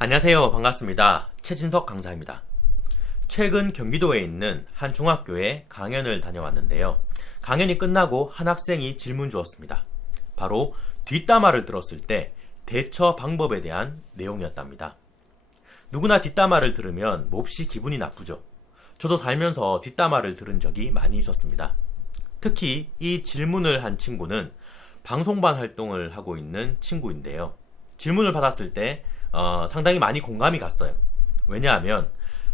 안녕하세요. 반갑습니다. 최진석 강사입니다. 최근 경기도에 있는 한 중학교에 강연을 다녀왔는데요. 강연이 끝나고 한 학생이 질문 주었습니다. 바로 뒷담화를 들었을 때 대처 방법에 대한 내용이었답니다. 누구나 뒷담화를 들으면 몹시 기분이 나쁘죠. 저도 살면서 뒷담화를 들은 적이 많이 있었습니다. 특히 이 질문을 한 친구는 방송반 활동을 하고 있는 친구인데요. 질문을 받았을 때 상당히 많이 공감이 갔어요. 왜냐하면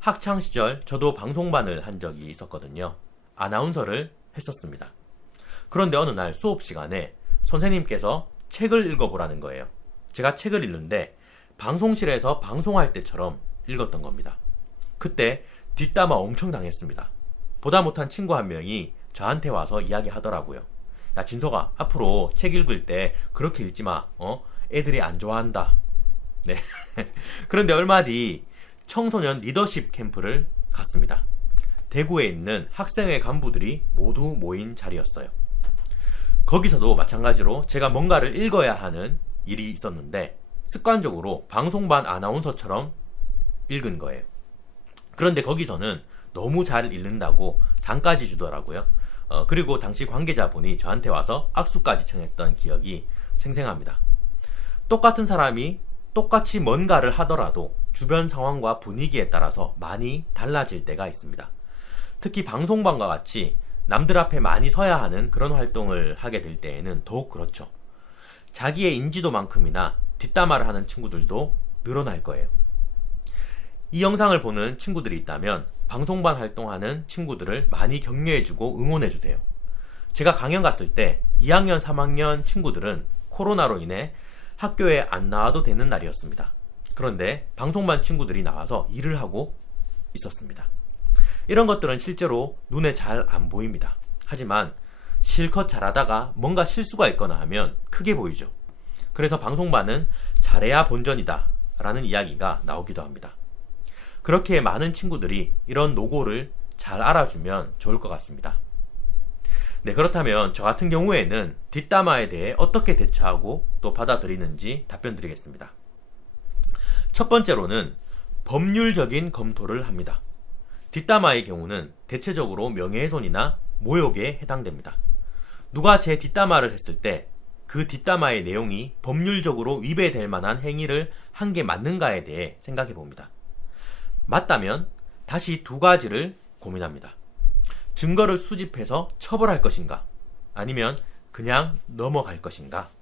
학창시절 저도 방송반을 한 적이 있었거든요. 아나운서를 했었습니다. 그런데 어느 날 수업 시간에 선생님께서 책을 읽어보라는 거예요. 제가 책을 읽는데 방송실에서 방송할 때처럼 읽었던 겁니다. 그때 뒷담화 엄청 당했습니다. 보다 못한 친구 한 명이 저한테 와서 이야기하더라고요. 야, 진석아, 앞으로 책 읽을 때 그렇게 읽지 마. 애들이 안 좋아한다. 네. 그런데 얼마 뒤 청소년 리더십 캠프를 갔습니다. 대구에 있는 학생회 간부들이 모두 모인 자리였어요. 거기서도 마찬가지로 제가 뭔가를 읽어야 하는 일이 있었는데 습관적으로 방송반 아나운서처럼 읽은 거예요. 그런데 거기서는 너무 잘 읽는다고 상까지 주더라고요. 그리고 당시 관계자분이 저한테 와서 악수까지 청했던 기억이 생생합니다. 똑같은 사람이 똑같이 뭔가를 하더라도 주변 상황과 분위기에 따라서 많이 달라질 때가 있습니다. 특히 방송반과 같이 남들 앞에 많이 서야 하는 그런 활동을 하게 될 때에는 더욱 그렇죠. 자기의 인지도만큼이나 뒷담화를 하는 친구들도 늘어날 거예요. 이 영상을 보는 친구들이 있다면 방송반 활동하는 친구들을 많이 격려해주고 응원해주세요. 제가 강연 갔을 때 2학년, 3학년 친구들은 코로나로 인해 학교에 안 나와도 되는 날이었습니다. 그런데 방송반 친구들이 나와서 일을 하고 있었습니다. 이런 것들은 실제로 눈에 잘 안 보입니다. 하지만 실컷 잘하다가 뭔가 실수가 있거나 하면 크게 보이죠. 그래서 방송반은 잘해야 본전이다 라는 이야기가 나오기도 합니다. 그렇게 많은 친구들이 이런 노고를 잘 알아주면 좋을 것 같습니다. 네, 그렇다면 저 같은 경우에는 뒷담화에 대해 어떻게 대처하고 또 받아들이는지 답변 드리겠습니다. 첫 번째로는 법률적인 검토를 합니다. 뒷담화의 경우는 대체적으로 명예훼손이나 모욕에 해당됩니다. 누가 제 뒷담화를 했을 때 그 뒷담화의 내용이 법률적으로 위배될 만한 행위를 한 게 맞는가에 대해 생각해 봅니다. 맞다면 다시 두 가지를 고민합니다. 증거를 수집해서 처벌할 것인가? 아니면 그냥 넘어갈 것인가?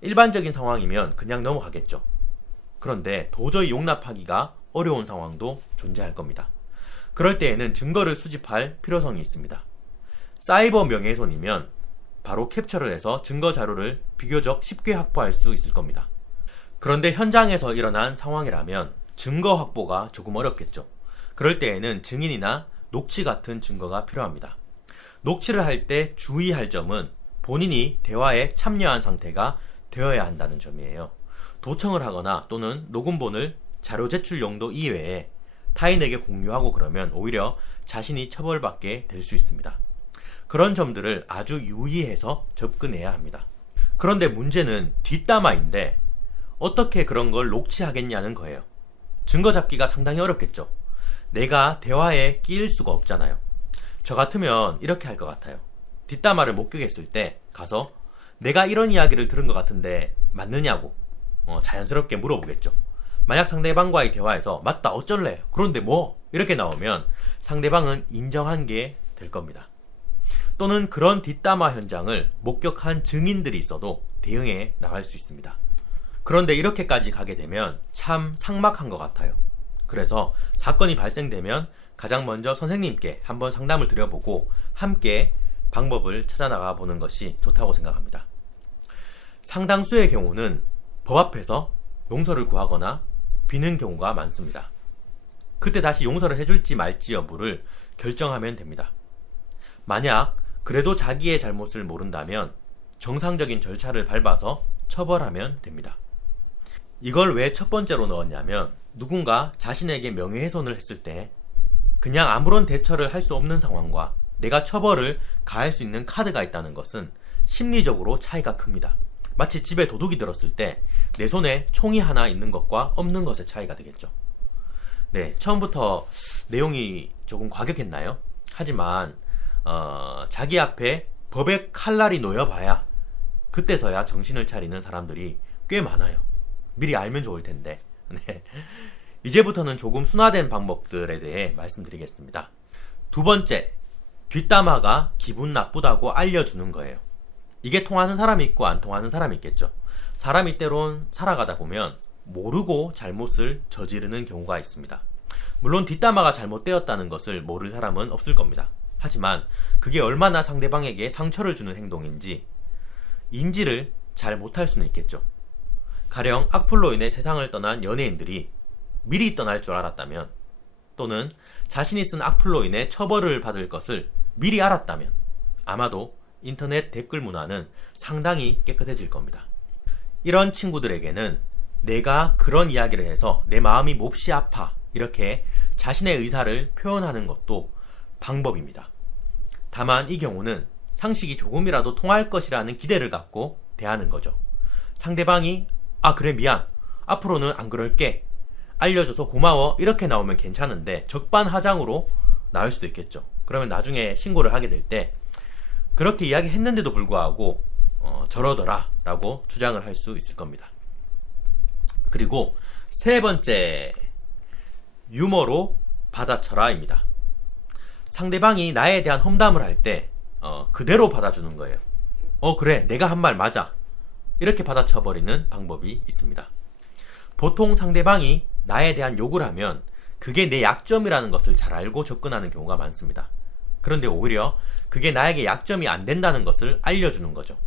일반적인 상황이면 그냥 넘어가겠죠. 그런데 도저히 용납하기가 어려운 상황도 존재할 겁니다. 그럴 때에는 증거를 수집할 필요성이 있습니다. 사이버 명예훼손이면 바로 캡처를 해서 증거 자료를 비교적 쉽게 확보할 수 있을 겁니다. 그런데 현장에서 일어난 상황이라면 증거 확보가 조금 어렵겠죠. 그럴 때에는 증인이나 녹취 같은 증거가 필요합니다. 녹취를 할 때 주의할 점은 본인이 대화에 참여한 상태가 되어야 한다는 점이에요. 도청을 하거나 또는 녹음본을 자료 제출 용도 이외에 타인에게 공유하고 그러면 오히려 자신이 처벌받게 될 수 있습니다. 그런 점들을 아주 유의해서 접근해야 합니다. 그런데 문제는 뒷담화인데 어떻게 그런 걸 녹취하겠냐는 거예요. 증거 잡기가 상당히 어렵겠죠. 내가 대화에 끼일 수가 없잖아요. 저 같으면 이렇게 할 것 같아요. 뒷담화를 목격했을 때 가서 내가 이런 이야기를 들은 것 같은데 맞느냐고 자연스럽게 물어보겠죠. 만약 상대방과의 대화에서 맞다 어쩔래 그런데 뭐 이렇게 나오면 상대방은 인정한 게 될 겁니다. 또는 그런 뒷담화 현장을 목격한 증인들이 있어도 대응해 나갈 수 있습니다. 그런데 이렇게까지 가게 되면 참 삭막한 것 같아요. 그래서 사건이 발생되면 가장 먼저 선생님께 한번 상담을 드려보고 함께 방법을 찾아나가 보는 것이 좋다고 생각합니다. 상당수의 경우는 법 앞에서 용서를 구하거나 비는 경우가 많습니다. 그때 다시 용서를 해줄지 말지 여부를 결정하면 됩니다. 만약 그래도 자기의 잘못을 모른다면 정상적인 절차를 밟아서 처벌하면 됩니다. 이걸 왜 첫 번째로 넣었냐면 누군가 자신에게 명예훼손을 했을 때 그냥 아무런 대처를 할 수 없는 상황과 내가 처벌을 가할 수 있는 카드가 있다는 것은 심리적으로 차이가 큽니다. 마치 집에 도둑이 들었을 때 내 손에 총이 하나 있는 것과 없는 것의 차이가 되겠죠. 네, 처음부터 내용이 조금 과격했나요? 하지만 자기 앞에 법의 칼날이 놓여봐야 그때서야 정신을 차리는 사람들이 꽤 많아요. 미리 알면 좋을 텐데. 네. 이제부터는 조금 순화된 방법들에 대해 말씀드리겠습니다. 두 번째, 뒷담화가 기분 나쁘다고 알려주는 거예요. 이게 통하는 사람이 있고 안 통하는 사람이 있겠죠. 사람이 때론 살아가다 보면 모르고 잘못을 저지르는 경우가 있습니다. 물론 뒷담화가 잘못되었다는 것을 모를 사람은 없을 겁니다. 하지만 그게 얼마나 상대방에게 상처를 주는 행동인지 인지를 잘 못할 수는 있겠죠. 가령 악플로 인해 세상을 떠난 연예인들이 미리 떠날 줄 알았다면, 또는 자신이 쓴 악플로 인해 처벌을 받을 것을 미리 알았다면 아마도 인터넷 댓글 문화는 상당히 깨끗해질 겁니다. 이런 친구들에게는 내가 그런 이야기를 해서 내 마음이 몹시 아파, 이렇게 자신의 의사를 표현하는 것도 방법입니다. 다만 이 경우는 상식이 조금이라도 통할 것이라는 기대를 갖고 대하는 거죠. 상대방이 그래 미안, 앞으로는 안 그럴게, 알려줘서 고마워, 이렇게 나오면 괜찮은데 적반하장으로 나올 수도 있겠죠. 그러면 나중에 신고를 하게 될 때 그렇게 이야기했는데도 불구하고 저러더라 라고 주장을 할 수 있을 겁니다. 그리고 세 번째, 유머로 받아쳐라 입니다. 상대방이 나에 대한 험담을 할 때 그대로 받아주는 거예요. 그래, 내가 한 말 맞아, 이렇게 받아쳐버리는 방법이 있습니다. 보통 상대방이 나에 대한 욕을 하면 그게 내 약점이라는 것을 잘 알고 접근하는 경우가 많습니다. 그런데 오히려 그게 나에게 약점이 안 된다는 것을 알려주는 거죠.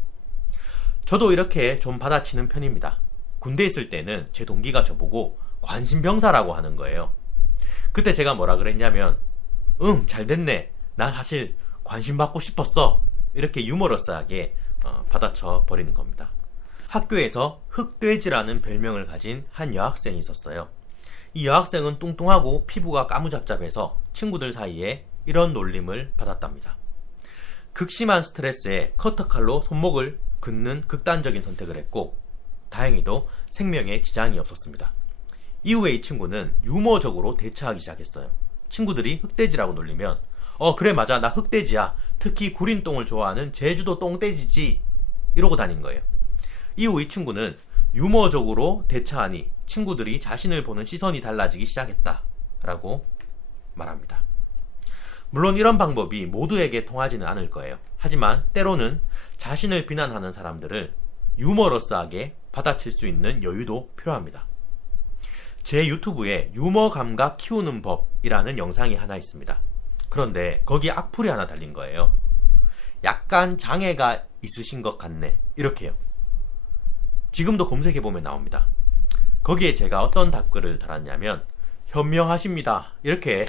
저도 이렇게 좀 받아치는 편입니다. 군대에 있을 때는 제 동기가 저보고 관심병사라고 하는 거예요. 그때 제가 뭐라 그랬냐면 잘 됐네, 난 사실 관심 받고 싶었어, 이렇게 유머러스하게 받아쳐 버리는 겁니다. 학교에서 흑돼지라는 별명을 가진 한 여학생이 있었어요. 이 여학생은 뚱뚱하고 피부가 까무잡잡해서 친구들 사이에 이런 놀림을 받았답니다. 극심한 스트레스에 커터칼로 손목을 긋는 극단적인 선택을 했고 다행히도 생명에 지장이 없었습니다. 이후에 이 친구는 유머적으로 대처하기 시작했어요. 친구들이 흑돼지라고 놀리면 그래 맞아, 나 흑돼지야, 특히 구린 똥을 좋아하는 제주도 똥돼지지, 이러고 다닌 거예요. 이후 이 친구는 유머적으로 대처하니 친구들이 자신을 보는 시선이 달라지기 시작했다 라고 말합니다. 물론 이런 방법이 모두에게 통하지는 않을 거예요. 하지만 때로는 자신을 비난하는 사람들을 유머러스하게 받아칠 수 있는 여유도 필요합니다. 제 유튜브에 유머 감각 키우는 법이라는 영상이 하나 있습니다. 그런데 거기에 악플이 하나 달린 거예요. 약간 장애가 있으신 것 같네, 이렇게요. 지금도 검색해보면 나옵니다. 거기에 제가 어떤 답글을 달았냐면 현명하십니다, 이렇게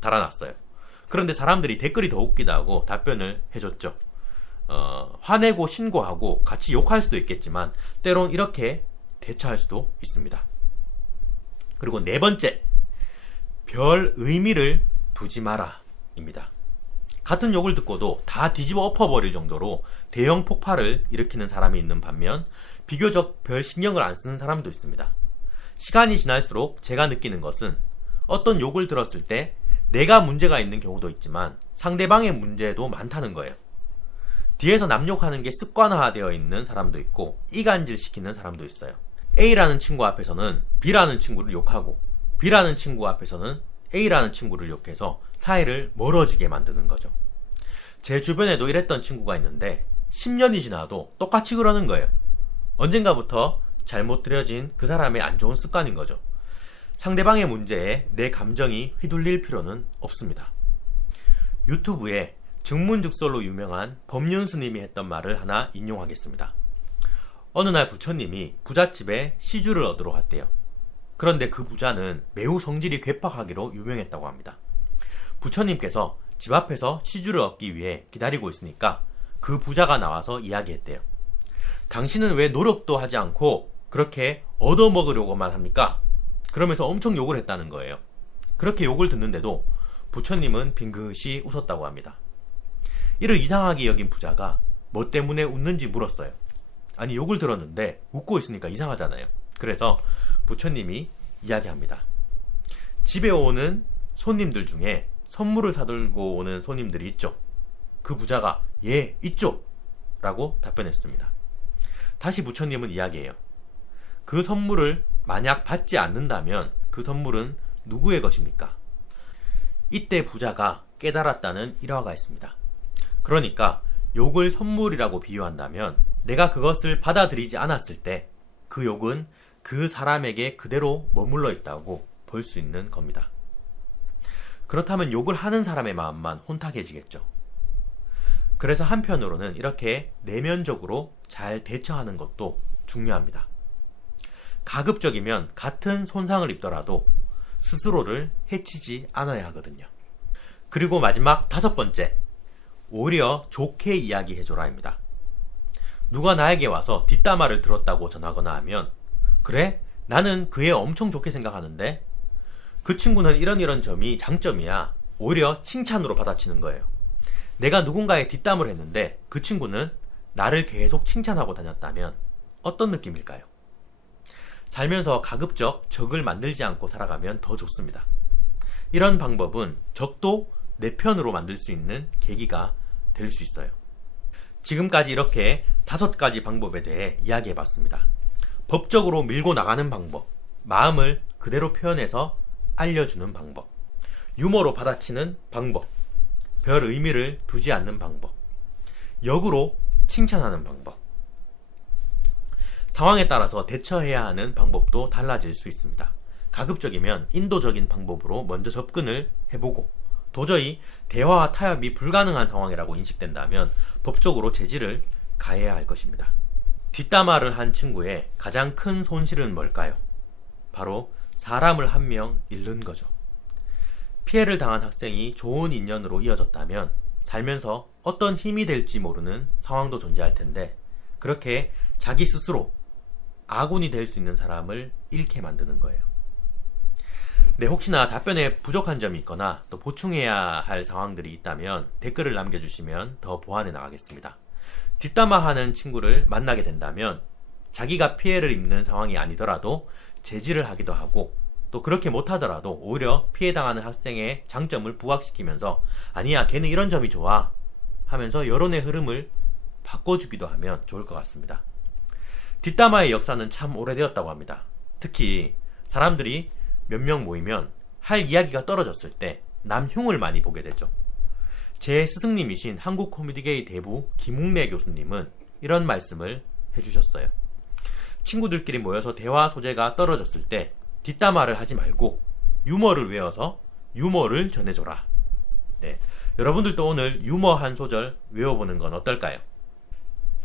달아놨어요. 그런데 사람들이 댓글이 더 웃기다고 답변을 해줬죠. 화내고 신고하고 같이 욕할 수도 있겠지만 때론 이렇게 대처할 수도 있습니다. 그리고 네 번째, 별 의미를 두지 마라 입니다. 같은 욕을 듣고도 다 뒤집어 엎어버릴 정도로 대형 폭발을 일으키는 사람이 있는 반면 비교적 별 신경을 안 쓰는 사람도 있습니다. 시간이 지날수록 제가 느끼는 것은 어떤 욕을 들었을 때 내가 문제가 있는 경우도 있지만 상대방의 문제도 많다는 거예요. 뒤에서 남 욕하는 게 습관화되어 있는 사람도 있고 이간질 시키는 사람도 있어요. A라는 친구 앞에서는 B라는 친구를 욕하고 B라는 친구 앞에서는 A라는 친구를 욕해서 사이를 멀어지게 만드는 거죠. 제 주변에도 이랬던 친구가 있는데 10년이 지나도 똑같이 그러는 거예요. 언젠가부터 잘못 들여진 그 사람의 안 좋은 습관인 거죠. 상대방의 문제에 내 감정이 휘둘릴 필요는 없습니다. 유튜브에 증문즉설로 유명한 법륜 스님이 했던 말을 하나 인용하겠습니다. 어느 날 부처님이 부잣집에 시주를 얻으러 갔대요. 그런데 그 부자는 매우 성질이 괴팍하기로 유명했다고 합니다. 부처님께서 집 앞에서 시주를 얻기 위해 기다리고 있으니까 그 부자가 나와서 이야기했대요. 당신은 왜 노력도 하지 않고 그렇게 얻어먹으려고만 합니까? 그러면서 엄청 욕을 했다는 거예요. 그렇게 욕을 듣는데도 부처님은 빙긋이 웃었다고 합니다. 이를 이상하게 여긴 부자가 뭐 때문에 웃는지 물었어요. 아니, 욕을 들었는데 웃고 있으니까 이상하잖아요. 그래서 부처님이 이야기합니다. 집에 오는 손님들 중에 선물을 사들고 오는 손님들이 있죠. 그 부자가 예, 있죠 라고 답변했습니다. 다시 부처님은 이야기해요. 그 선물을 만약 받지 않는다면 그 선물은 누구의 것입니까? 이때 부자가 깨달았다는 일화가 있습니다. 그러니까 욕을 선물이라고 비유한다면 내가 그것을 받아들이지 않았을 때 그 욕은 그 사람에게 그대로 머물러 있다고 볼 수 있는 겁니다. 그렇다면 욕을 하는 사람의 마음만 혼탁해지겠죠. 그래서 한편으로는 이렇게 내면적으로 잘 대처하는 것도 중요합니다. 가급적이면 같은 손상을 입더라도 스스로를 해치지 않아야 하거든요. 그리고 마지막 5번째, 오히려 좋게 이야기해줘라입니다. 누가 나에게 와서 뒷담화를 들었다고 전하거나 하면 그래? 나는 그애 엄청 좋게 생각하는데 그 친구는 이런 점이 장점이야. 오히려 칭찬으로 받아치는 거예요. 내가 누군가의 뒷담을 했는데 그 친구는 나를 계속 칭찬하고 다녔다면 어떤 느낌일까요? 살면서 가급적 적을 만들지 않고 살아가면 더 좋습니다. 이런 방법은 적도 내 편으로 만들 수 있는 계기가 될 수 있어요. 지금까지 이렇게 5가지 방법에 대해 이야기해봤습니다. 법적으로 밀고 나가는 방법, 마음을 그대로 표현해서 알려주는 방법, 유머로 받아치는 방법, 별 의미를 두지 않는 방법, 역으로 칭찬하는 방법. 상황에 따라서 대처해야 하는 방법도 달라질 수 있습니다. 가급적이면 인도적인 방법으로 먼저 접근을 해보고 도저히 대화와 타협이 불가능한 상황이라고 인식된다면 법적으로 제지를 가해야 할 것입니다. 뒷담화를 한 친구의 가장 큰 손실은 뭘까요? 바로 사람을 한 명 잃는 거죠. 피해를 당한 학생이 좋은 인연으로 이어졌다면 살면서 어떤 힘이 될지 모르는 상황도 존재할 텐데 그렇게 자기 스스로 아군이 될 수 있는 사람을 잃게 만드는 거예요. 네, 혹시나 답변에 부족한 점이 있거나 또 보충해야 할 상황들이 있다면 댓글을 남겨주시면 더 보완해 나가겠습니다. 뒷담화하는 친구를 만나게 된다면 자기가 피해를 입는 상황이 아니더라도 제지를 하기도 하고 또 그렇게 못하더라도 오히려 피해당하는 학생의 장점을 부각시키면서 아니야, 걔는 이런 점이 좋아 하면서 여론의 흐름을 바꿔주기도 하면 좋을 것 같습니다. 뒷담화의 역사는 참 오래되었다고 합니다. 특히 사람들이 몇 명 모이면 할 이야기가 떨어졌을 때 남흉을 많이 보게 되죠. 제 스승님이신 한국 코미디계의 대부 김웅래 교수님은 이런 말씀을 해주셨어요. 친구들끼리 모여서 대화 소재가 떨어졌을 때 뒷담화를 하지 말고 유머를 외워서 유머를 전해줘라. 네, 여러분들도 오늘 유머 한 소절 외워보는 건 어떨까요?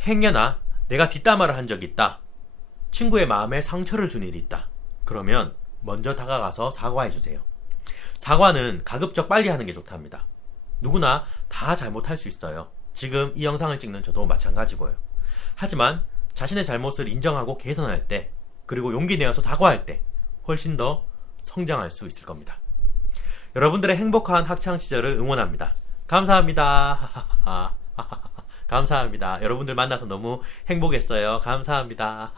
행여나 내가 뒷담화를 한 적이 있다. 친구의 마음에 상처를 준 일이 있다. 그러면 먼저 다가가서 사과해주세요. 사과는 가급적 빨리 하는 게 좋답니다. 누구나 다 잘못할 수 있어요. 지금 이 영상을 찍는 저도 마찬가지고요. 하지만 자신의 잘못을 인정하고 개선할 때, 그리고 용기 내어서 사과할 때 훨씬 더 성장할 수 있을 겁니다. 여러분들의 행복한 학창시절을 응원합니다. 감사합니다. 감사합니다. 여러분들 만나서 너무 행복했어요. 감사합니다.